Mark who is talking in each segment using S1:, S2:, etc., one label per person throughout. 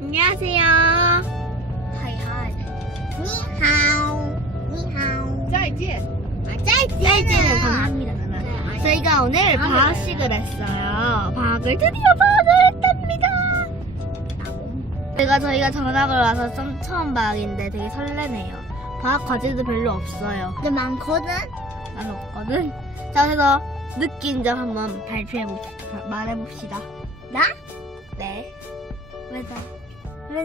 S1: 안녕하세요.
S2: 하이 하이.
S3: 니하오.
S2: 니하오.
S3: 짤지짤지짤지는
S1: 반갑습 저희가 아니. 오늘 방학식을 했어요. 방학을 드디어 방을했니다 제가 저희가, 저희가 전학을 와서 좀 처음 방학인데 되게 설레네요. 방학 과제도 별로 없어요.
S3: 근데 많거든?
S1: 난 없거든. 자, 그래서 느낀 점 한번 발표해봅 말해봅시다. 나? 네. 왜 나?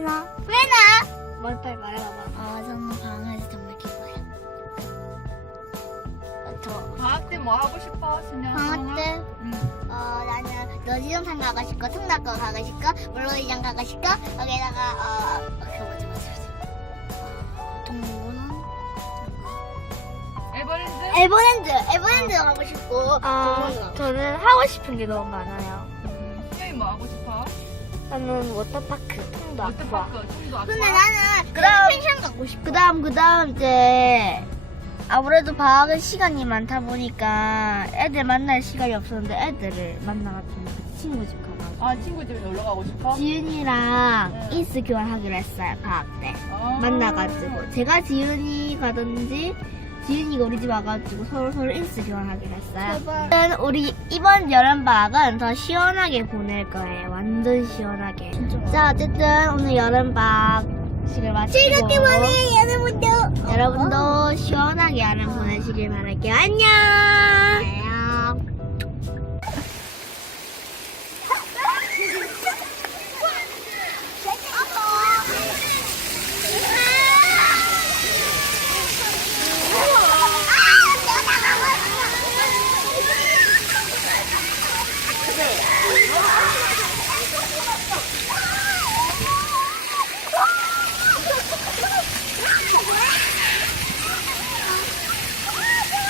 S3: 말해 왜나?
S1: 말 빨리 말해봐봐.
S2: 어, 저는 어, 아 저는 방학이 정말 기뻐요. 저
S4: 방학 때 뭐 하고 싶어? 신영
S3: 방학 아, 아, 때? 응. 어 나는 너지정산 가고 싶고 통닭고 가고 싶고 물놀이장 가고 싶고 거기다가 어. 어 그래 뭐지 어, 에버랜드, 에버랜드 에버랜드 가고 어. 싶고.
S1: 아, 어, 저는 하고 싶은 게 너무 많아요. 형이
S4: 응. 음. 뭐 하고 싶어?
S1: 나는 워터파크 통도 워터파
S3: 근데 나는 그다음, 펜션 가고 싶그
S1: 다음 그 다음 이제 아무래도 방학은 시간이 많다 보니까 애들 만날 시간이 없었는데 애들을 만나가지고 친구 집가가고아
S4: 친구 집에 놀러가고 싶어?
S1: 지윤이랑 인스 교환하기로 했어요 방학 때아 만나가지고 제가 지윤이 가든지 지은이가 우리 집 와가지고 서로 서로 인스리원 하기로 했어요. 우리 이번 여름방학은 더 시원하게 보낼 거예요. 완전 시원하게. 진짜. 자, 어쨌든 오늘 여름방학식을 마치고
S3: 즐겁게 보내, 여러분도.
S1: 여러분도 어. 시원하게 여름 보내시길 바랄게요. 안녕!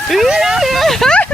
S3: Uh!